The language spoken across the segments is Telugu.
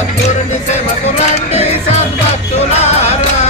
భక్తుడిని సేవకు రండి సద్భక్తులారా.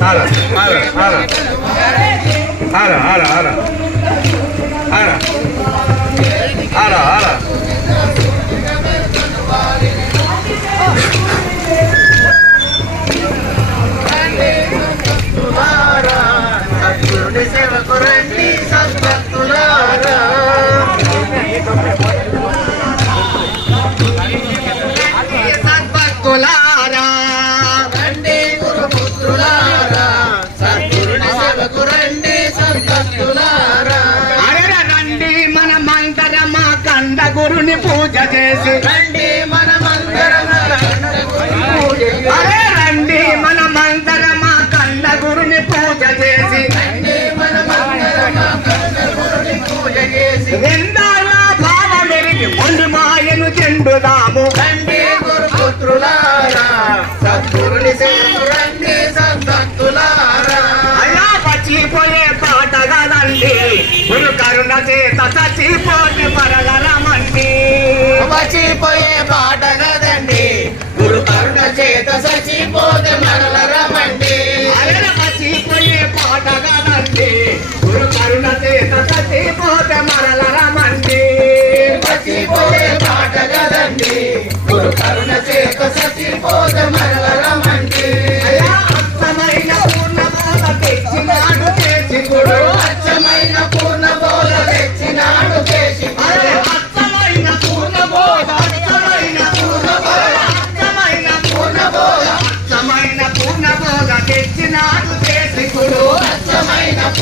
Ara, ara, ara. Ara, ara, ara. రండి మనమందరం గురుని పూజ చేసి. రెండాల భావమెరిగి మాయను చెండుదాము రండి గురుపుత్రులారా సద్గురుని పాట కదండి. గురు కరుణ చేత సచిపోతే మరణ చచ్చిపోయే పాట కదండి. గురు కరుణ చేత చచ్చిపోతే మరల రమండి చచ్చిపోయే పాట కదండి. గురు కరుణ చేత చచ్చిపోతే మరల రమండి చచ్చిపోయే పాట కదండి. గురు కరుణ చేత చచ్చిపోతే